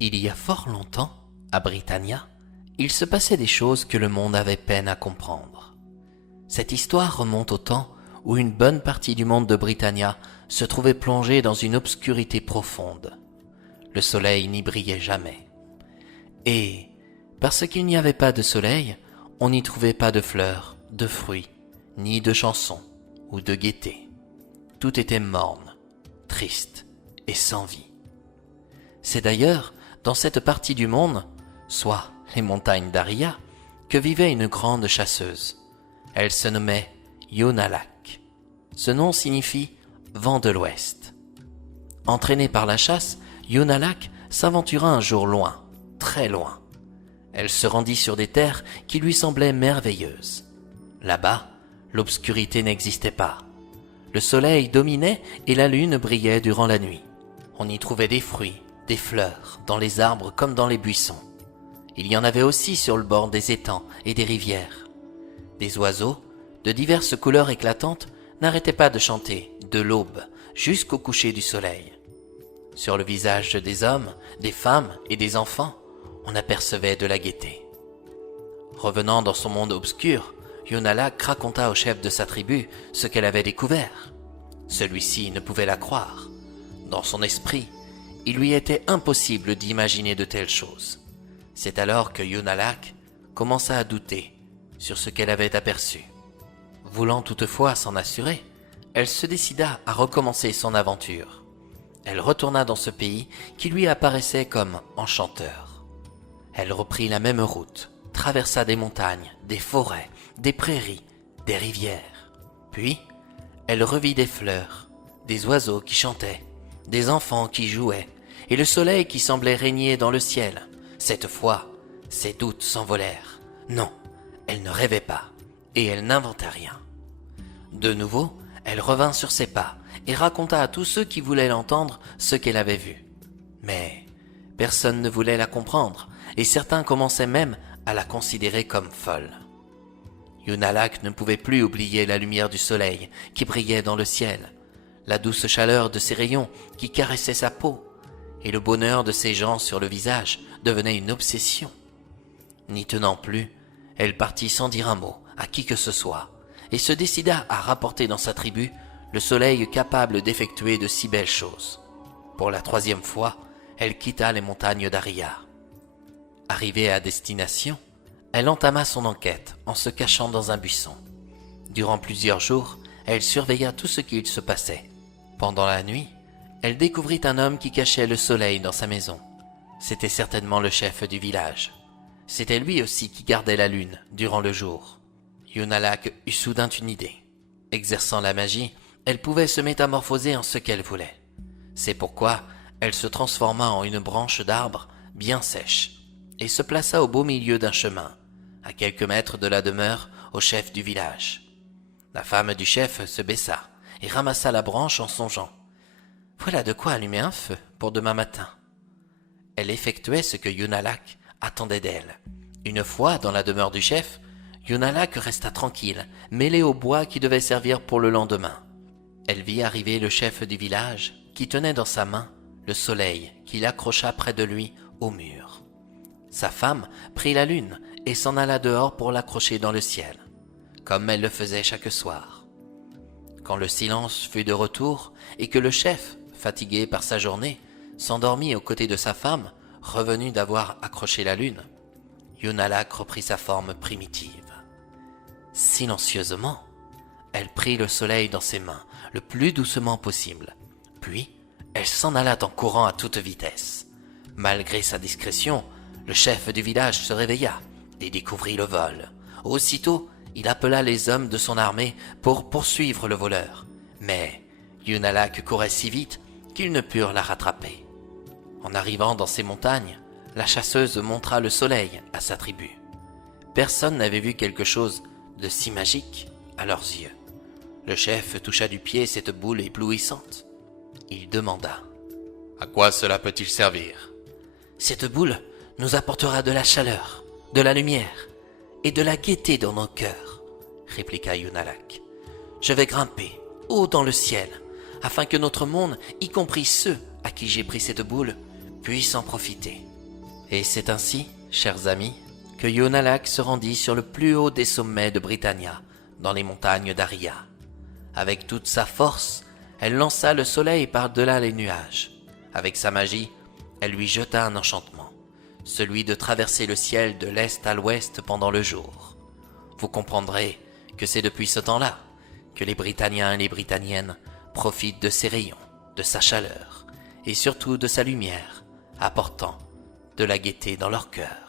Il y a fort longtemps, à Britannia, il se passait des choses que le monde avait peine à comprendre. Cette histoire remonte au temps où une bonne partie du monde de Britannia se trouvait plongée dans une obscurité profonde. Le soleil n'y brillait jamais. Et, parce qu'il n'y avait pas de soleil, on n'y trouvait pas de fleurs, de fruits, ni de chansons ou de gaieté. Tout était morne, triste et sans vie. C'est d'ailleurs dans cette partie du monde, soit les montagnes d'Aria, que vivait une grande chasseuse. Elle se nommait Yonalak. Ce nom signifie « vent de l'ouest ». Entraînée par la chasse, Yonalak s'aventura un jour loin, très loin. Elle se rendit sur des terres qui lui semblaient merveilleuses. Là-bas, l'obscurité n'existait pas. Le soleil dominait et la lune brillait durant la nuit. On y trouvait des fruits, des fleurs, dans les arbres comme dans les buissons. Il y en avait aussi sur le bord des étangs et des rivières. Des oiseaux, de diverses couleurs éclatantes, n'arrêtaient pas de chanter, de l'aube jusqu'au coucher du soleil. Sur le visage des hommes, des femmes et des enfants, on apercevait de la gaieté. Revenant dans son monde obscur, Yonalak raconta au chef de sa tribu ce qu'elle avait découvert. Celui-ci ne pouvait la croire. Dans son esprit, il lui était impossible d'imaginer de telles choses. C'est alors que Yonalak commença à douter sur ce qu'elle avait aperçu. Voulant toutefois s'en assurer, elle se décida à recommencer son aventure. Elle retourna dans ce pays qui lui apparaissait comme enchanteur. Elle reprit la même route, traversa des montagnes, des forêts, des prairies, des rivières. Puis, elle revit des fleurs, des oiseaux qui chantaient, des enfants qui jouaient, et le soleil qui semblait régner dans le ciel. Cette fois, ses doutes s'envolèrent. Non, elle ne rêvait pas, et elle n'inventait rien. De nouveau, elle revint sur ses pas et raconta à tous ceux qui voulaient l'entendre ce qu'elle avait vu. Mais personne ne voulait la comprendre, et certains commençaient même à la considérer comme folle. Yonalak ne pouvait plus oublier la lumière du soleil qui brillait dans le ciel, la douce chaleur de ses rayons qui caressaient sa peau, et le bonheur de ses gens sur le visage devenait une obsession. N'y tenant plus, elle partit sans dire un mot à qui que ce soit, et se décida à rapporter dans sa tribu le soleil capable d'effectuer de si belles choses. Pour la 3e fois, elle quitta les montagnes d'Aria. Arrivée à destination, elle entama son enquête en se cachant dans un buisson. Durant plusieurs jours, elle surveilla tout ce qu'il se passait. Pendant la nuit, elle découvrit un homme qui cachait le soleil dans sa maison. C'était certainement le chef du village. C'était lui aussi qui gardait la lune durant le jour. Yonalak eut soudain une idée. Exerçant la magie, elle pouvait se métamorphoser en ce qu'elle voulait. C'est pourquoi elle se transforma en une branche d'arbre bien sèche et se plaça au beau milieu d'un chemin, à quelques mètres de la demeure au chef du village. La femme du chef se baissa et ramassa la branche en songeant. Voilà de quoi allumer un feu pour demain matin. Elle effectuait ce que Yonalak attendait d'elle. Une fois dans la demeure du chef, Yonalak resta tranquille, mêlée au bois qui devait servir pour le lendemain. Elle vit arriver le chef du village qui tenait dans sa main le soleil qu'il accrocha près de lui au mur. Sa femme prit la lune et s'en alla dehors pour l'accrocher dans le ciel, comme elle le faisait chaque soir. Quand le silence fut de retour et que le chef, fatigué par sa journée, s'endormit aux côtés de sa femme, revenue d'avoir accroché la lune, Yonalak reprit sa forme primitive. Silencieusement, elle prit le soleil dans ses mains, le plus doucement possible. Puis, elle s'en alla en courant à toute vitesse. Malgré sa discrétion, le chef du village se réveilla et découvrit le vol. Aussitôt, il appela les hommes de son armée pour poursuivre le voleur. Mais Yonalak courait si vite qu'ils ne purent la rattraper. En arrivant dans ces montagnes, la chasseuse montra le soleil à sa tribu. Personne n'avait vu quelque chose de si magique à leurs yeux. Le chef toucha du pied cette boule éblouissante. Il demanda : « À quoi cela peut-il servir ?»« Cette boule nous apportera de la chaleur, de la lumière et de la gaieté dans nos cœurs, » répliqua Yonalak. « Je vais grimper haut dans le ciel, afin que notre monde, y compris ceux à qui j'ai pris cette boule, puissent en profiter. Et c'est ainsi, chers amis, que Yonalac se rendit sur le plus haut des sommets de Britannia, dans les montagnes d'Aria. Avec toute sa force, elle lança le soleil par-delà les nuages. Avec sa magie, elle lui jeta un enchantement, celui de traverser le ciel de l'est à l'ouest pendant le jour. Vous comprendrez que c'est depuis ce temps-là que les Britanniens et les Britanniennes profitent de ses rayons, de sa chaleur et surtout de sa lumière, apportant de la gaieté dans leur cœur.